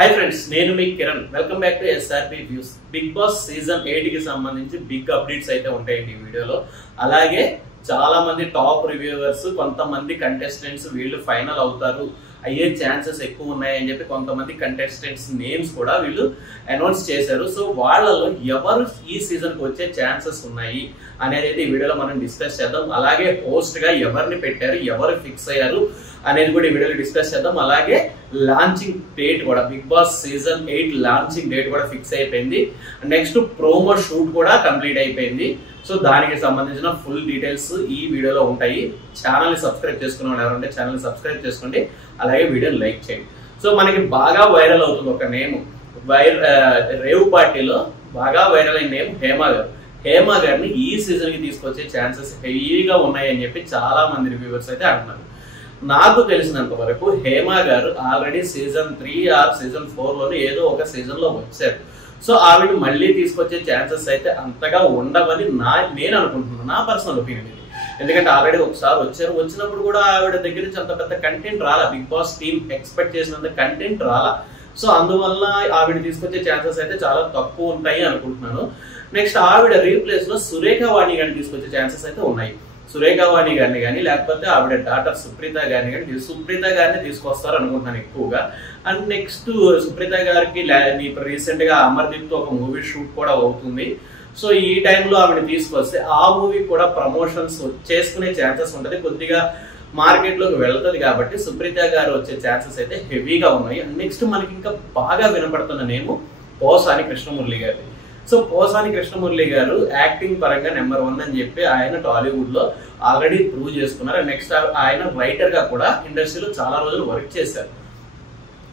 Hi friends, నేను మీ Kiran. Welcome back to SRP views. Big Boss season 8 కి సంబంధించి బిగ్ అప్డేట్స్ అయితే ఉంటాయండి ఈ వీడియోలో. అలాగే చాలా మంది టాప్ రివ్యూవర్స్, కొంతమంది కంటెస్టెంట్స్ వీళ్ళు ఫైనల్ అవుతారు, అయ్యే ఛాన్సెస్ ఎక్కువ ఉన్నాయని చెప్పి కొంతమంది కంటెస్టెంట్స్ నేమ్స్ కూడా వీళ్ళు అనౌన్స్ చేశారు. సో వాళ్ళలో ఎవరు ఈ సీజన్ కి వచ్చే ఛాన్సెస్ ఉన్నాయి అనేది అయితే ఈ వీడియోలో మనం డిస్కస్ చేద్దాం. అలాగే హోస్ట్ గా ఎవరిని పెట్టారు, ఎవరు ఫిక్స్ అయ్యారు అనేది కూడా ఈ వీడియోలో డిస్కస్ చేద్దాం. అలాగే లాంచింగ్ డేట్ కూడా, Bigg Boss season 8 launching date కూడా ఫిక్స్ అయిపోయింది. నెక్స్ట్ ప్రోమో షూట్ కూడా కంప్లీట్ అయిపోయింది. సో దానికి సంబంధించిన ఫుల్ డీటెయిల్స్ ఈ వీడియోలో ఉంటాయి. ఛానల్ ని సబ్స్క్రైబ్ చేసుకున్న వాళ్ళు ఎవరంటే ఛానల్ ని సబ్స్క్రైబ్ చేసుకోండి, అలాగే వీడియోని లైక్ చేయండి. సో మనకి బాగా వైరల్ అవుతుంది ఒక నేమ్, రేవ్ పార్టీలో బాగా వైరల్ అయిన నేమ్ హేమ గారు. హేమ గారిని ఈ సీజన్ కి తీసుకొచ్చే ఛాన్సెస్ హెవీగా ఉన్నాయని చెప్పి చాలా మంది రివ్యూవర్స్ అయితే అంటున్నారు. నాకు తెలిసినంత వరకు హేమ గారు ఆల్రెడీ సీజన్ 3 ఆర్ సీజన్ 4 లోనే ఏదో ఒక సీజన్ లో వచ్చారు. సో ఆవిడ మళ్ళీ తీసుకొచ్చే ఛాన్సెస్ అయితే అంతగా ఉండవని నేను అనుకుంటున్నాను, నా పర్సనల్ ఒపీనియన్ ఇది. ఎందుకంటే ఆల్రెడీ ఒకసారి వచ్చారు, వచ్చినప్పుడు కూడా ఆవిడ దగ్గర నుంచి అంత పెద్ద కంటెంట్ రాలా, బిగ్ బాస్ టీమ్ ఎక్స్పెక్ట్ చేసినంత కంటెంట్ రాలా. సో అందువల్ల ఆవిడ తీసుకొచ్చే ఛాన్సెస్ అయితే చాలా తక్కువ ఉంటాయి అనుకుంటున్నాను. నెక్స్ట్ ఆవిడ రీప్లేస్ లో సురేఖ వాణి గారిని తీసుకొచ్చే ఛాన్సెస్ అయితే ఉన్నాయి. సురేఖ వాణి గారిని కానీ, లేకపోతే ఆవిడ డాటర్ సుప్రీత గారిని కానీ, సుప్రీత గారిని తీసుకొస్తారు అనుకుంటున్నాను ఎక్కువగా. అండ్ నెక్స్ట్ సుప్రీత గారికి రీసెంట్ గా అమర్దీప్ తో ఒక మూవీ షూట్ కూడా అవుతుంది. సో ఈ టైంలో ఆవిడ తీసుకొస్తే ఆ మూవీ కూడా ప్రమోషన్స్ చేసుకునే ఛాన్సెస్ ఉంటుంది, కొద్దిగా మార్కెట్ లోకి వెళ్తుంది. కాబట్టి సుప్రీత గారు వచ్చే ఛాన్సెస్ అయితే హెవీగా ఉన్నాయి. నెక్స్ట్ మనకి ఇంకా బాగా వినపడుతున్న నేము పోసాని కృష్ణమురళి గారి. సో పోసాని కృష్ణమురళి గారు యాక్టింగ్ పరంగా నెంబర్ 1 అని చెప్పి ఆయన టాలీవుడ్ లో ఆల్రెడీ ప్రూవ్ చేసుకున్నారు. నెక్స్ట్ ఆయన రైటర్ గా కూడా ఇండస్ట్రీలో చాలా రోజులు వర్క్ చేశారు.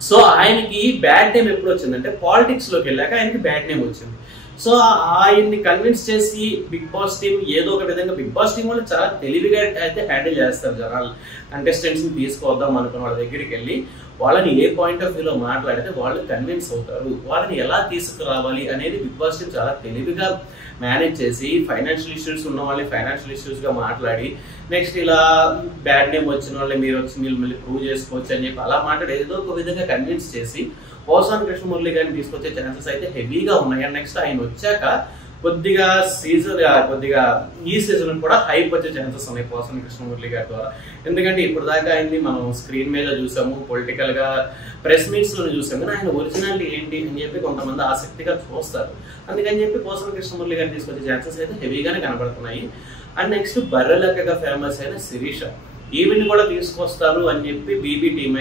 సో ఆయనకి బ్యాడ్ నేమ్ ఎప్పుడు వచ్చిందంటే పాలిటిక్స్ లోకి వెళ్ళాక ఆయనకి బ్యాడ్ నేమ్ వచ్చింది. సో ఆయన్ని కన్విన్స్ చేసి బిగ్ బాస్ టీమ్ ఏదో ఒక విధంగా, బిగ్ బాస్ టీం వాళ్ళు చాలా తెలివిగా అయితే హ్యాండిల్ చేస్తారు. జనాలు కంటెస్టెంట్స్ ని తీసుకొద్దాం అనుకున్న వాళ్ళ దగ్గరికి వెళ్ళి వాళ్ళని ఏ పాయింట్ ఆఫ్ వ్యూలో మాట్లాడితే వాళ్ళు కన్విన్స్ అవుతారు, వాళ్ళని ఎలా తీసుకురావాలి అనేది బిగ్ బాస్ టీం చాలా తెలివిగా మేనేజ్ చేసి, ఫైనాన్షియల్ ఇష్యూస్ ఉన్న వాళ్ళని ఫైనాన్షియల్ ఇష్యూస్ గా మాట్లాడి, నెక్స్ట్ ఇలా బ్యాడ్ నేమ్ వచ్చిన వాళ్ళని మీరు వచ్చి మీరు మళ్ళీ ప్రూవ్ చేసుకోవచ్చు అని చెప్పి అలా మాట్లాడి ఏదో ఒక విధంగా కన్విన్స్ చేసి పోసాని కృష్ణమురళి గారిని తీసుకొచ్చే ఛాన్సెస్ అయితే హెవీగా ఉన్నాయి. అండ్ నెక్స్ట్ ఆయన వచ్చాక కొద్దిగా ఈ సీజన్ కూడా హైప్ వచ్చే ఛాన్సెస్ ఉన్నాయి పోసాని కృష్ణమురళి గారి ద్వారా. ఎందుకంటే ఇప్పుడు దాకా ఆయన్ని మనం స్క్రీన్ మీద చూసాము, పొలిటికల్ గా ప్రెస్ మీట్స్ లో చూసాము, కానీ ఆయన ఒరిజినాలిటీ ఏంటి అని చెప్పి కొంతమంది ఆసక్తిగా చూస్తారు. అందుకని చెప్పి పోసాని కృష్ణమురళి గారిని తీసుకొచ్చే ఛాన్సెస్ అయితే హెవీగానే కనబడుతున్నాయి. అండ్ నెక్స్ట్ బర్రెలెక్కగా ఫేమస్ అయిన శిరీష, ఈవెన్ కూడా తీసుకొస్తారు అని చెప్పి బీబీ టీమ్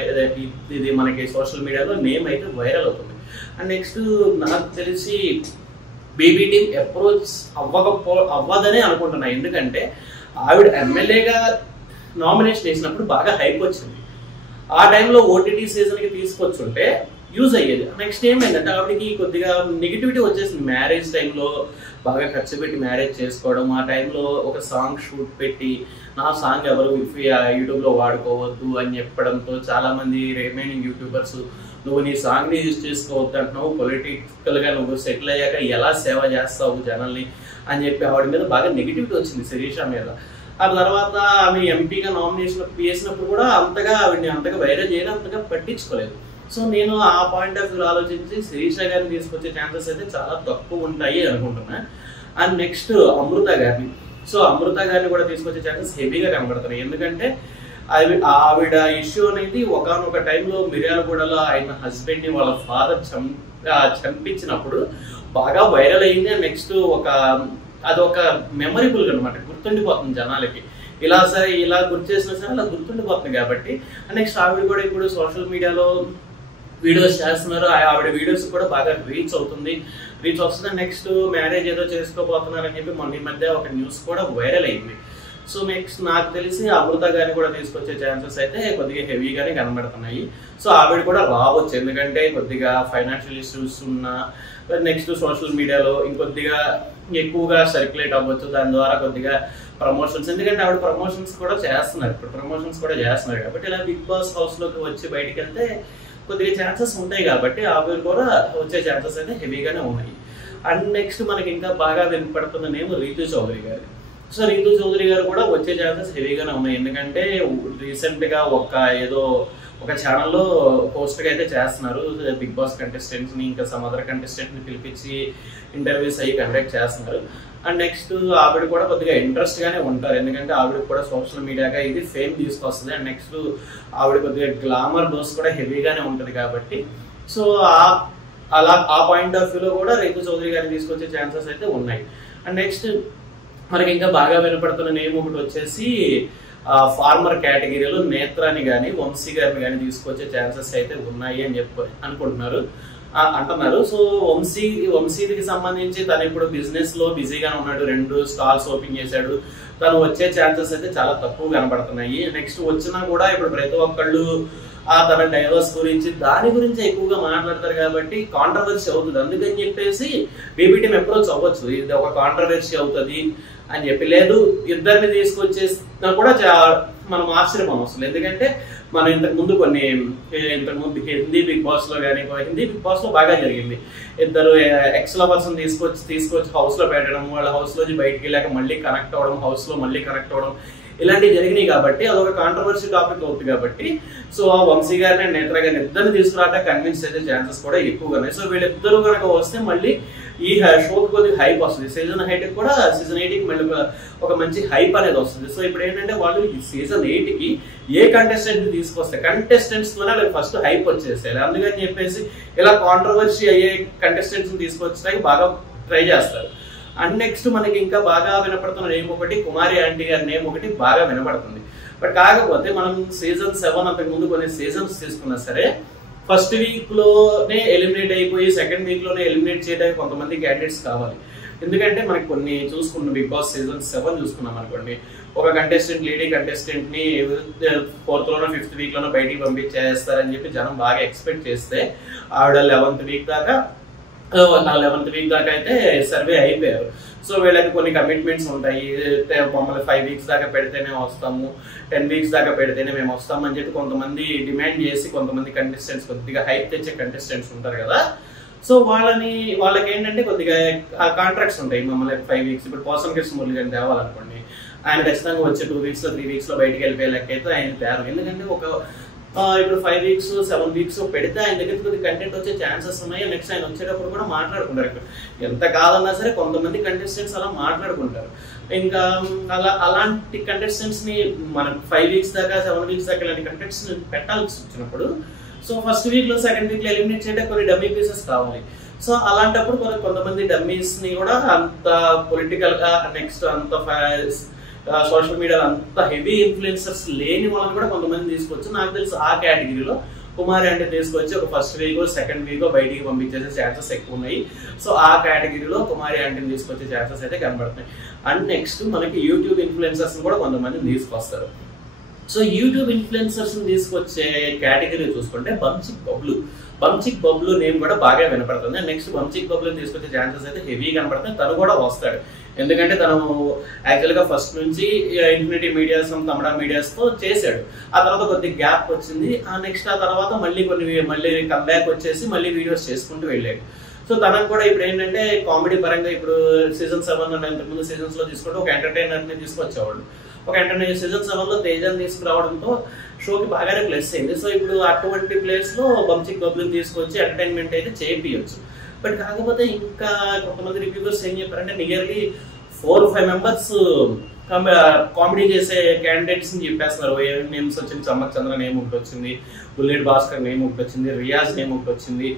ఇది మనకి సోషల్ మీడియాలో నేమ్ అయితే వైరల్ అవుతుంది. అండ్ నెక్స్ట్ నాకు తెలిసి బీబీ టీమ్ అప్రోచ్ అవ్వదనే అనుకుంటున్నా. ఎందుకంటే ఆవిడ ఎమ్మెల్యేగా నామినేషన్ చేసినప్పుడు బాగా హైప్ వచ్చింది. ఆ టైంలో ఓటీటీ సీజన్ కి తీసుకొచ్చుంటే యూజ్ అయ్యేది. నెక్స్ట్ ఏమైందంటే ఆవిడకి కొద్దిగా నెగిటివిటీ వచ్చేసింది. మ్యారేజ్ టైంలో బాగా ఖర్చు పెట్టి మ్యారేజ్ చేసుకోవడం, ఆ టైంలో ఒక సాంగ్ షూట్ పెట్టి నా సాంగ్ ఎవరు యూట్యూబ్ లో వాడుకోవద్దు అని చెప్పడంతో చాలా మంది రిమైనింగ్ యూట్యూబర్స్ నువ్వు నీ సాంగ్ ని యూజ్ చేసుకోవద్దు అంటున్నావు, పొలిటికల్ గా నువ్వు సెటిల్ అయ్యాక ఎలా సేవ చేస్తావు జనాల్ని అని చెప్పి ఆవిడ మీద బాగా నెగిటివిటీ వచ్చింది శిరీష మీద. ఆ తర్వాత ఆమె ఎంపీగా నామినేషన్ వేసినప్పుడు కూడా ఆవిడని అంతగా వైరల్ చేయడం అంతగా పట్టించుకోలేదు. సో నేను ఆ పాయింట్ ఆఫ్ వ్యూ ఆలోచించి శిరీష గారిని తీసుకొచ్చే ఛాన్సెస్ అయితే చాలా తక్కువ ఉంటాయి అనుకుంటున్నా. అండ్ నెక్స్ట్ అమృత గారిని, సో అమృత గారిని కూడా తీసుకొచ్చే ఛాన్సెస్ హెవీగా కనబడుతున్నాయి. ఎందుకంటే ఆవిడ ఇష్యూ అనేది ఒకనొక టైంలో మిర్యాలగూడలో ఆయన హస్బెండ్ ని వాళ్ళ ఫాదర్ చంపించినప్పుడు బాగా వైరల్ అయింది. నెక్స్ట్ అదొక మెమరబుల్ అనమాట, గుర్తుండిపోతుంది జనాలకి. ఇలా సరే ఇలా గుర్తు చేసిన సరే అలా గుర్తుండిపోతుంది కాబట్టి. నెక్స్ట్ ఆవిడ కూడా ఇప్పుడు సోషల్ మీడియాలో వీడియోస్ చేస్తున్నారు, ఆవిడ వీడియోస్ కూడా బాగా రీచ్ వస్తుంది. నెక్స్ట్ మ్యారేజ్ ఏదో చేసుకోబోతున్నారు అని చెప్పి మొన్న ఈ మధ్య ఒక న్యూస్ కూడా వైరల్ అయింది. సో నెక్స్ట్ నాకు తెలిసి అమృత గారిని కూడా తీసుకొచ్చే ఛాన్సెస్ అయితే కొద్దిగా హెవీగానే కనబడుతున్నాయి. సో ఆవిడ కూడా రావచ్చు, ఎందుకంటే కొద్దిగా ఫైనాన్షియల్ ఇష్యూస్ ఉన్న, నెక్స్ట్ సోషల్ మీడియాలో ఇంకొద్దిగా ఎక్కువగా సర్క్యులేట్ అవ్వచ్చు, దాని ద్వారా కొద్దిగా ప్రమోషన్స్, ఎందుకంటే ఆవిడ ప్రమోషన్స్ కూడా చేస్తున్నారు కాబట్టి ఇలా బిగ్ బాస్ హౌస్ లోకి వచ్చి బయటికి వెళ్తే కొద్దిగా ఛాన్సెస్ ఉంటాయి కాబట్టి ఆవిడ కూడా వచ్చే ఛాన్సెస్ అయితే హెవీగానే ఉన్నాయి. అండ్ నెక్స్ట్ మనకి ఇంకా బాగా వినపడుతున్న నేమ్ రీతు చౌదరి గారు. సో రీతు చౌదరి గారు కూడా వచ్చే ఛాన్సెస్ హెవీగానే ఉన్నాయి. ఎందుకంటే రీసెంట్ గా ఏదో ఒక ఛానల్లో హోస్ట్గా అయితే చేస్తున్నారు. బిగ్ బాస్ కంటెస్టెంట్స్ని ఇంకా సమ్ అదర్ కంటెస్టెంట్ని పిలిపించి ఇంటర్వ్యూస్ అయ్యి కండక్ట్ చేస్తున్నారు. అండ్ నెక్స్ట్ ఆవిడ కూడా కొద్దిగా ఇంట్రెస్ట్ గానే ఉంటారు, ఎందుకంటే ఆవిడ కూడా సోషల్ మీడియాగా ఇది ఫేమ్ తీసుకొస్తుంది. అండ్ నెక్స్ట్ ఆవిడ కొద్దిగా గ్లామర్ డోస్ కూడా హెవీగానే ఉంటుంది కాబట్టి సో అలా ఆ పాయింట్ ఆఫ్ వ్యూలో కూడా రేపు చౌదరి గారిని తీసుకొచ్చే ఛాన్సెస్ అయితే ఉన్నాయి. అండ్ నెక్స్ట్ మనకి ఇంకా బాగా వినపడుతున్న నేమ్ ఒకటి వచ్చేసి ఫార్మర్ కేటగిరీలో నేత్రాన్ని కానీ వంశీ గారిని కానీ తీసుకొచ్చే ఛాన్సెస్ అయితే ఉన్నాయి అని అనుకుంటున్నారు అంటున్నారు. సో వంశీకి సంబంధించి తను ఇప్పుడు బిజినెస్ లో బిజీగానే ఉన్నాడు, 2 స్టాల్స్ ఓపెన్ చేశాడు. తను వచ్చే ఛాన్సెస్ అయితే చాలా తక్కువ కనబడుతున్నాయి. నెక్స్ట్ వచ్చినా కూడా ఇప్పుడు ప్రతి ఒక్కళ్ళు తన డైవర్స్ గురించి దాని గురించి ఎక్కువగా మాట్లాడతారు కాబట్టి కాంట్రవర్సీ అవుతుంది. అందుకని చెప్పేసి బేబీ టీమ్ అప్రోచ్ అవ్వచ్చు, ఇది ఒక కాంట్రవర్సీ అవుతుంది అని చెప్పి. లేదు ఇద్దరిని తీసుకొచ్చేసినా కూడా మనం ఆశ్చర్యం అవసరం, ఎందుకంటే మనం ఇంతకుముందు హిందీ బిగ్ బాస్ లో కానీ హిందీ బిగ్ బాస్ లో బాగా జరిగింది. ఇద్దరు ఎక్స్ లవర్స్ తీసుకొచ్చి హౌస్ లో పెట్టడం, వాళ్ళ హౌస్ లోంచి బయటికి వెళ్ళాక మళ్ళీ కనెక్ట్ అవ్వడం, హౌస్ లో మళ్ళీ కనెక్ట్ అవ్వడం, ఇలాంటివి జరిగినాయి కాబట్టి అదొక కాంట్రవర్సీ టాపిక్ అవుతుంది. కాబట్టి సో ఆ వంశీ గారిని నేత్ర గారిని ఇద్దరిని తీసుకురాక కన్విన్స్ చేసే ఛాన్సెస్ కూడా ఎక్కువగా ఉన్నాయి. సో వీళ్ళిద్దరు కనుక వస్తే మళ్ళీ ఈ షోకి కొద్దిగా హైప్ వస్తుంది. సీజన్ 8కి మళ్ళీ ఒక మంచి హైప్ అనేది వస్తుంది. సో ఇప్పుడు ఏంటంటే వాళ్ళు ఈ సీజన్ 8కి ఏ కంటెస్టెంట్ తీసుకొస్తే కంటెస్టెంట్స్ తోనే వాళ్ళకి ఫస్ట్ హైప్ వచ్చేసేయాలి. అందుకని చెప్పేసి ఇలా కాంట్రవర్సీ అయ్యే కంటెస్టెంట్స్ తీసుకొచ్చడానికి బాగా ట్రై చేస్తారు. అండ్ నెక్స్ట్ మనకి ఇంకా బాగా వినపడుతున్న నేమ్ ఒకటి కుమారి ఆంటీ గారి నేమ్ ఒకటి బాగా వినపడుతుంది. బట్ కాకపోతే మనం సీజన్ 7 అంతకు ముందు కొన్ని సీజన్స్ తీసుకున్నా సరే ఫస్ట్ వీక్ లోనే ఎలిమినేట్ అయిపోయి సెకండ్ వీక్ లోనే ఎలిమినేట్ చేయడానికి కొంతమంది క్యాండిడేట్స్ కావాలి. ఎందుకంటే మనకి కొన్ని చూసుకున్నాం, బిగ్ బాస్ సీజన్ 7 చూసుకున్నాం అనుకోండి, ఒక కంటెస్టెంట్ లేడీ కంటెస్టెంట్ ని 4th లోనో 5th వీక్ లోనో బయటికి పంపించేస్తారని చెప్పి జనం బాగా ఎక్స్పెక్ట్ చేస్తే ఆవిడ 11th వీక్ దాకా అయితే సర్వే అయిపోయారు. సో వీళ్ళకి కొన్ని కమిట్మెంట్స్ ఉంటాయి, మమ్మల్ని 5 వీక్స్ దాకా పెడితేనే వస్తాము, 10 వీక్స్ దాకా పెడితేనే మేము వస్తాము అని చెప్పి కొంతమంది డిమాండ్ చేసి కొంతమంది కంటెస్టెంట్స్ కొద్దిగా హైప్ తెచ్చే కంటెస్టెంట్స్ ఉంటారు కదా. సో వాళ్ళకి ఏంటంటే కొద్దిగా కాంట్రాక్ట్స్ ఉంటాయి, మమ్మల్ని 5 వీక్స్. ఇప్పుడు పోసన్ కృష్ణ మురళి గారిని తేవాలనుకోండి, ఆయన ఖచ్చితంగా వచ్చే 2 వీక్స్ 3 వీక్స్ లో బయటికి వెళ్ళిపోయే లెక్క అయితే ఆయన తేరు. ఎందుకంటే ఇప్పుడు 5 వీక్స్ 7 వీక్స్ పెడితే ఆయన దగ్గర కొద్దిగా కంటెంట్ వచ్చే ఛాన్సెస్ ఉన్నాయి. నెక్స్ట్ ఆయన వచ్చేటప్పుడు కూడా మాట్లాడుకుంటారు. ఎంత కాదన్నా సరే కొంతమంది కంటెస్టెంట్స్ అలా మాట్లాడుకుంటారు. ఇంకా అలాంటి కంటెస్టెంట్స్ ని మనం 5 వీక్స్ దాకా 7 వీక్స్ దాకా ఇలాంటి కంటెంట్స్ పెట్టాల్సి వచ్చినప్పుడు సో ఫస్ట్ వీక్ లో సెకండ్ వీక్ లో ఎలిమినేట్ చేయడానికి కొన్ని డమ్మీ పీసెస్ కావాలి. సో అలాంటప్పుడు కొంతమంది డమ్మీస్ ని కూడా అంత పొలిటికల్ గా నెక్స్ట్ అంత సోషల్ మీడియాలో అంత హెవీ ఇన్ఫ్లుయెన్సర్స్ లేని వాళ్ళని కూడా కొంతమంది తీసుకొచ్చి నాకు తెలిసి ఆ కేటగిరీలో కుమారి అంటే తీసుకొచ్చి ఒక ఫస్ట్ వీక్ సెకండ్ వీక్ బయటికి పంపించేసే ఛాన్సెస్ ఎక్కువ ఉన్నాయి. సో ఆ కేటగిరీలో కుమారి ఆంటీని తీసుకొచ్చే ఛాన్సెస్ అయితే కనబడుతున్నాయి. అండ్ నెక్స్ట్ మనకి యూట్యూబ్ ఇన్ఫ్లుయెన్సర్స్ కూడా కొంతమంది తీసుకొస్తారు. సో యూట్యూబ్ ఇన్ఫ్లుయెన్సర్స్ తీసుకొచ్చే కేటగిరీ చూసుకుంటే బంచిక్ బబ్లు నేమ్ కూడా బాగా వినపడుతుంది. నెక్స్ట్ బంచిక్ బబ్లు తీసుకొచ్చే ఛాన్సెస్ అయితే హెవీ కనపడుతుంది. తను కూడా వస్తాడు, ఎందుకంటే తను యాక్చువల్ గా ఫస్ట్ నుంచి ఇన్ఫినిటీ మీడియాస్ తమిళ మీడియాస్ తో చేశాడు. ఆ తర్వాత కొద్దిగా గ్యాప్ వచ్చింది. నెక్స్ట్ ఆ తర్వాత మళ్ళీ కంబ్యాక్ వచ్చేసి మళ్ళీ వీడియోస్ చేసుకుంటూ వెళ్ళాడు. సో తనకు కూడా ఇప్పుడు ఏంటంటే కామెడీ పరంగా ఇప్పుడు సీజన్ 7 ఇంతకుముందు సీజన్స్ లో తీసుకుంటే ఒక ఎంటర్టైనర్ ని తీసుకొచ్చేవాళ్ళు. ఒక ఎంటర్టైనర్ సీజన్ 7 లో తేజాన్ని తీసుకురావడంతో షోకి బాగానే ప్లేస్ అయింది. సో ఇప్పుడు అటువంటి ప్లేస్ లో బంచిక్ బబ్లుని తీసుకొచ్చి ఎంటర్టైన్మెంట్ అయితే చేయించచ్చు. బట్ కాకపోతే ఇంకా కొంతమంది రివ్యూవర్స్ ఏం చెప్పారంటే నియర్లీ 4-5 మెంబర్స్ కామెడీ చేసే క్యాండిడేట్స్ ని చెప్పేస్తున్నారు. ఏమేమి నేమ్స్ వచ్చింది, చమ్మక్ చంద్ర నేమ్ ఒకటి వచ్చింది, బుల్లెట్ భాస్కర్ నేమ్ ఒకటి వచ్చింది, రియాజ్ నేమ్ ఒకటి వచ్చింది,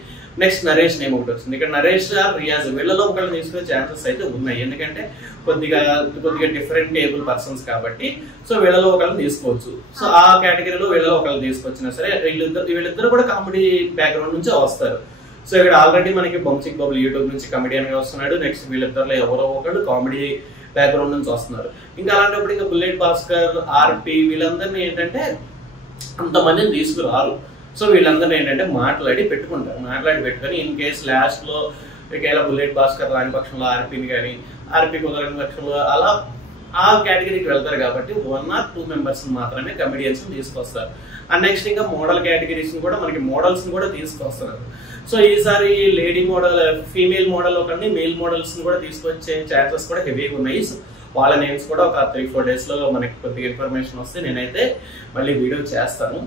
నెక్స్ట్ నరేష్ నేమ్ ఒకటి వచ్చింది. ఇక్కడ నరేష్ రియాజ్ వీళ్ళలో ఒకళ్ళు తీసుకునే ఛాన్సెస్ అయితే ఉన్నాయి, ఎందుకంటే కొద్దిగా డిఫరెంట్ ఏబుల్ పర్సన్స్ కాబట్టి. సో వీళ్ళలో ఒకళ్ళు తీసుకోవచ్చు. సో ఆ కేటగిరీలో వీళ్ళలో ఒకళ్ళు తీసుకొచ్చినా సరే వీళ్ళిద్దరు కూడా కామెడీ బ్యాక్గ్రౌండ్ నుంచి వస్తారు. సో ఇక్కడ ఆల్రెడీ మనకి బంచిక్ బబుల్ యూట్యూబ్ నుంచి కమెడియన్ గా వస్తున్నాడు. నెక్స్ట్ వీళ్ళిద్దరులో ఎవరో ఒకళ్ళు కామెడీ బ్యాక్గ్రౌండ్ నుంచి వస్తున్నారు. ఇంకా అలాంటప్పుడు ఇంకా బుల్లెట్ భాస్కర్, ఆర్పి వీళ్ళందరినీ ఏంటంటే అంతమందిని తీసుకురారు. సో వీళ్ళందరినీ ఏంటంటే మాట్లాడి పెట్టుకొని ఇన్ కేసు లాస్ట్ లో ఒకవేళ బుల్లెట్ భాస్కర్ రాని పక్షంలో ఆర్పిని కానీ, ఆర్పి కుదరని పక్షంలో అలా ఆ కేటగిరీకి వెళ్తారు కాబట్టి 1 or 2 మెంబర్స్ మాత్రమే కమెడియన్స్ తీసుకొస్తారు. అండ్ నెక్స్ట్ ఇంకా మోడల్ కేటగిరీస్ కూడా మనకి మోడల్స్ కూడా తీసుకొస్తున్నారు. సో ఈసారి లేడీ మోడల్, ఫీమేల్ మోడల్ ఒకటి, మేల్ మోడల్స్ కూడా తీసుకొచ్చే ఛాన్సెస్ కూడా హెవీగా ఉన్నాయి. వాళ్ళ నేమ్స్ కూడా ఒక 3-4 days లో మనకి కొద్దిగా ఇన్ఫర్మేషన్ వస్తే నేనైతే మళ్ళీ వీడియో చేస్తాను.